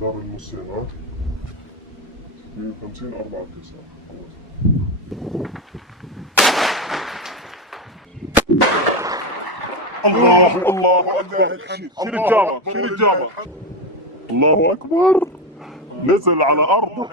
دار المسن 52 4 9. الله أكبر. شيل الجامعة، شيل الجامعة. الله أكبر. نزل على أرضه.